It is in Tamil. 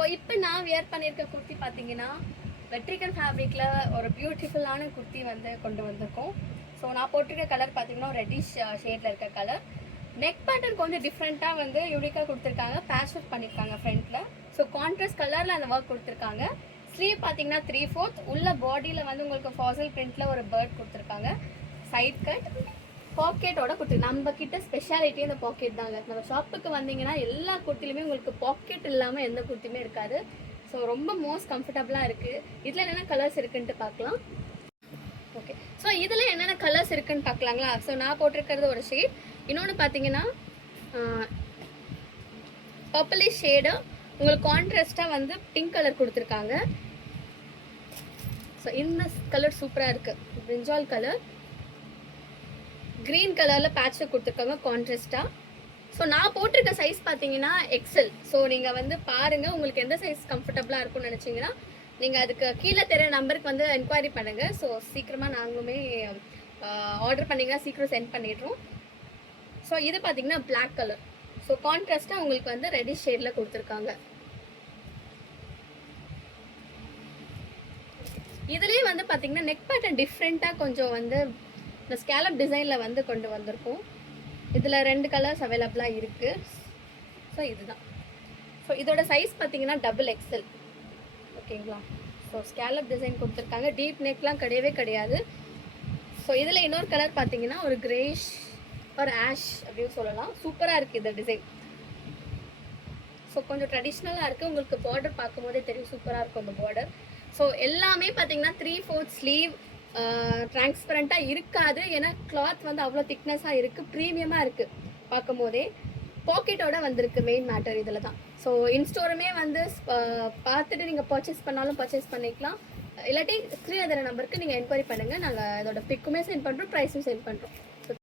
ஸோ இப்போ நான் வியர் பண்ணியிருக்க குர்த்தி பார்த்தீங்கன்னா வெட்ரிகன் ஃபேப்ரிக்கில் ஒரு பியூட்டிஃபுல்லான குர்த்தி வந்து கொண்டு வந்திருக்கோம். ஸோ நான் போட்டிருக்க கலர் பார்த்தீங்கன்னா ரெட்டிஷ் ஷேடில் இருக்க கலர். நெக் பேட்டர்ன் கொஞ்சம் டிஃப்ரெண்ட்டாக வந்து யூனிக்காக கொடுத்துருக்காங்க. பேட்ச் ஒர்க் பண்ணியிருக்காங்க ஃப்ரண்ட்டில். ஸோ கான்ட்ராஸ்ட் கலரில் அந்த ஒர்க் கொடுத்துருக்காங்க. ஸ்லீவ் பார்த்தீங்கன்னா 3/4 உள்ள பாடியில் வந்து உங்களுக்கு ஃபாசல் பிரிண்ட்டில் ஒரு பேர்ட் கொடுத்துருக்காங்க. சைட் கட் பாக்கெட்டோட கொடுத்துருக்கு. நம்ம கிட்ட ஸ்பெஷாலிட்டி இந்த பாக்கெட் தாங்க. நம்ம ஷாப்புக்கு வந்தீங்கன்னா எல்லா குர்த்திலுமே உங்களுக்கு பாக்கெட் இல்லாமல் எந்த குர்த்தியுமே இருக்காது. ஸோ ரொம்ப மோஸ்ட் கம்ஃபர்டபுளாக இருக்குது. இதில் என்னென்ன கலர்ஸ் இருக்குன்ட்டு பார்க்கலாம். ஓகே, ஸோ இதில் என்னென்ன கலர்ஸ் இருக்குன்னு பார்க்கலாங்களா? ஸோ நான் போட்டிருக்கிறது ஒரு ஷேட். இன்னொன்று பார்த்தீங்கன்னா பர்பிளிஷ் ஷேடு உங்களுக்கு கான்ட்ராஸ்ட்டாக வந்து பிங்க் கலர் கொடுத்துருக்காங்க. ஸோ இந்த கலர் சூப்பராக இருக்குது. பிரிஞ்சால் கலர் க்ரீன் கலரில் பேட்ச் கொடுத்துருக்காங்க கான்ட்ராஸ்ட்டாக. ஸோ நான் போட்டிருக்க சைஸ் பார்த்தீங்கன்னா எக்ஸல். ஸோ நீங்கள் வந்து பாருங்கள், உங்களுக்கு எந்த சைஸ் கம்ஃபர்டபுளாக இருக்கும்னு நினச்சிங்கன்னா நீங்கள் அதுக்கு கீழே தெரிய நம்பருக்கு வந்து என்கொயரி பண்ணுங்கள். ஸோ சீக்கிரமாக நாங்களுமே ஆர்டர் பண்ணிங்கன்னா சீக்கிரம் சென்ட் பண்ணிடுறோம். ஸோ இது பார்த்தீங்கன்னா பிளாக் கலர். ஸோ கான்ட்ராஸ்ட்டாக உங்களுக்கு வந்து ரெட்டிஷ் ஷேடில் கொடுத்துருக்காங்க. இதுலேயே வந்து பார்த்தீங்கன்னா நெக் பேட்டர்ன் டிஃப்ரெண்ட்டாக கொஞ்சம் வந்து இந்த ஸ்கேலப் டிசைனில் வந்து கொண்டு வந்திருக்கோம். இதில் 2 கலர்ஸ் அவைலபிளாக இருக்குது. ஸோ இதுதான். ஸோ இதோட சைஸ் பார்த்தீங்கன்னா XXL. ஓகேங்களா? ஸோ ஸ்கேலப் டிசைன் கொடுத்துருக்காங்க. டீப் நெக்லாம் கிடையவே கிடையாது. ஸோ இதில் இன்னொரு கலர் பார்த்தீங்கன்னா ஒரு கிரேஷ் ஒரு ஆஷ் அப்படின்னு சொல்லலாம். சூப்பராக இருக்குது இந்த டிசைன். ஸோ கொஞ்சம் ட்ரெடிஷ்னலாக இருக்குது. உங்களுக்கு பார்டர் பார்க்கும் போதே தெரியும், சூப்பராக இருக்கும் அந்த பார்டர். ஸோ எல்லாமே பார்த்தீங்கன்னா 3/4 ஸ்லீவ் டிரான்ஸ்பரண்ட்டாக இருக்காது. ஏன்னா கிளாத் வந்து அவ்வளோ திக்னஸாக இருக்குது, ப்ரீமியமாக இருக்குது. பார்க்கும் போதே பாக்கெட்டோட வந்திருக்கு. மெயின் மேட்டர் இதில் தான். ஸோ இன்ஸ்டோருமே வந்து பார்த்துட்டு நீங்கள் பர்ச்சேஸ் பண்ணாலும் பர்ச்சேஸ் பண்ணிக்கலாம். இல்லாட்டி ஸ்க்ரீன் நம்பருக்கு நீங்கள் என்கொயரி பண்ணுங்கள். நாங்கள் அதோட பிக்குமே சென்ட் பண்ணுறோம், ப்ரைஸும் சென்ட் பண்ணுறோம்.